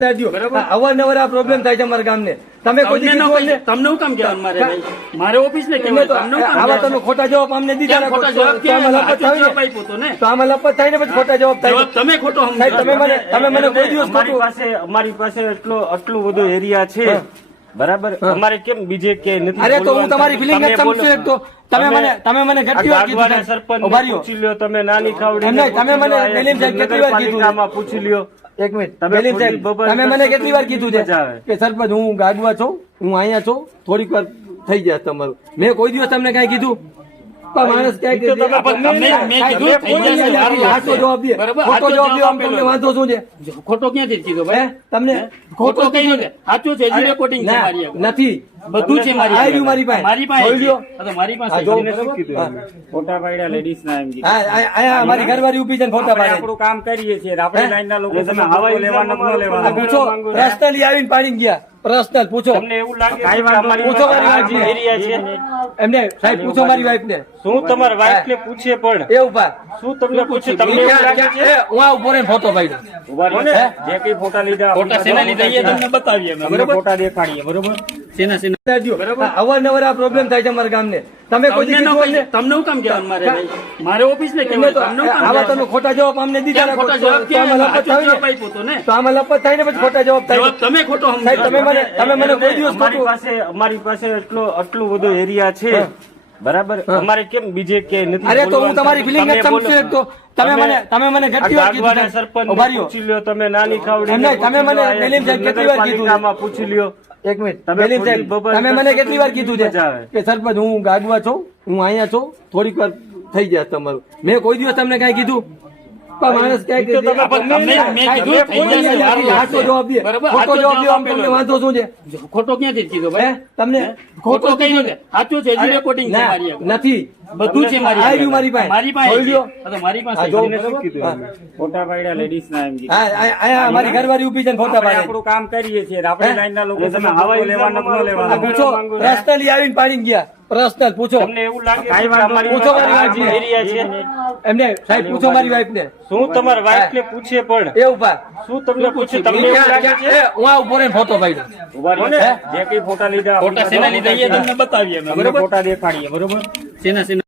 અવારનવાર આ પ્રોબ્લેમ થાય છે અમારા ગામને. તમે કોઈ તમને હું કામ કહેવાનું મારે ઓફિસ ને આવા તમે ખોટા જવાબ અમને દીધા તો આમાં લપત થાય ને પછી ખોટા જવાબ થાય. તમે ખોટો તમે મને કોઈ દિવસ અમારી પાસે આટલું બધું એરિયા છે, બરાબર. અમારે કેમ બીજે કે નથી? અરે તો હું તમારી ફિલિંગ જ સમજુ. એક તો તમે મને કેટલી વાર કીધું સરપંચ પૂછી લ્યો, તમે નાની ખાવડી તમે મને બેલીમ સાહેબ કેટલી વાર કીધું પૂછી લ્યો. એક મિનિટ બેલીમ સાહેબ તમે મને કેટલી વાર કીધું છે કે સરપંચ હું ગાગવા છું, હું અહીંયા છું, થોડીક વાર થઈ જાય તમારું. મેં કોઈ દિવસ તમને કઈ કીધું? માણસ ક્યાં જવાબ દે, ખોટો જવાબ દેવા તમને વાંધો શું છે? ખોટો ક્યાંથી કીધો ભાઈ? તમને ખોટો કઈ સાચું છે, રેકોર્ડિંગ છે નથી, બધું છે મારી પાસે મારી પાસે ફોટા પાડ્યા લેડીઝ ના એમ અહીંયા અમારી ઘરવાળી ઉભી છે, ફોટા પાડે. આપણું કામ કરીએ છીએ, આપણે લાઈન ના લોકો તમે હવાઈ લેવાના ન લેવાના પૂછો, પર્સનલી આવીને પાડી ગયા. પર્સનલ પૂછો, તમને એવું લાગે પૂછો મારી વાઈફ એરિયા છે એમને સાહેબ, પૂછો મારી વાઈફ ને. શું તમારા વાઈફ ને પૂછે? પણ એ ઉભા શું તમને પૂછે? તમને એવું લાગે છે હું આ ઉભો રહીને ફોટો પાડ્યો. ઉભા રહો. જે કઈ ફોટા લીધા, ફોટા સેના લીધા એ તમને બતાવીએ અમે, બરોબર? ફોટા દેખાડીએ, બરોબર. અવારનવાર આ પ્રોબ્લેમ થાય છે અમારા ગામને. તમે કોઈ તમને હું કામ કહેવાનું મારે ઓફિસ ને આવા તમે ખોટા જવાબ અમને દીધા તો આમાં લપત થાય ને પછી ખોટા જવાબ થાય. તમે ખોટો તમે મને કોઈ દિવસ અમારી પાસે આટલું બધું એરિયા છે, બરાબર. અમારે કેમ બીજે કે નથી? અરે તો હું તમારી ફિલિંગ જ સમજુ. એક તો તમે મને કેટલી વાર કીધું? સરપંચ પૂછી લ્યો, તમે નાની ખાવડી તમે મને બેલીમ સાહેબ કેટલી વાર કીધું? પૂછી લ્યો. એક મિનિટ બેલીમ સાહેબ તમે મને કેટલી વાર કીધું છે કે સરપંચ હું ગાગવા છું, હું અહીંયા છું, થોડીક વાર થઈ જાય તમારું. મેં કોઈ દિવસ તમને કઈ કીધું? માણસ ક્યાં જવાબ દે, ખોટો જવાબ દેવા તમને વાંધો શું છે? ખોટો ક્યાંથી કીધો ભાઈ? તમને ખોટો કઈ સાચું છે, રેકોર્ડિંગ છે નથી, બધું છે મારી પાસે મારી પાસે ફોટા પાડ્યા લેડીઝ ના એમ અહીંયા અમારી ઘરવાળી ઉભી છે, ફોટા પાડે. આપણું કામ કરીએ છીએ, આપણે લાઈન ના લોકો તમે હવાઈ લેવાના ન લેવાના પૂછો, પર્સનલી આવીને પાડીને ગયા. પર્સનલ પૂછો, તમને એવું લાગે પૂછો મારી વાઈફ એરિયા છે એમને સાહેબ, પૂછો મારી વાઈફ ને. શું તમારા વાઈફ ને પૂછે? પણ એ ઉભા શું તમને પૂછે? તમને એવું લાગે છે હું આ ઉભો રહીને ફોટો પાડ્યો. ઉભા રહો. જે કઈ ફોટા લીધા, ફોટા સેના લીધા એ તમને બતાવીએ અમે, બરોબર. ફોટા દેખાડીએ, બરોબર. સેના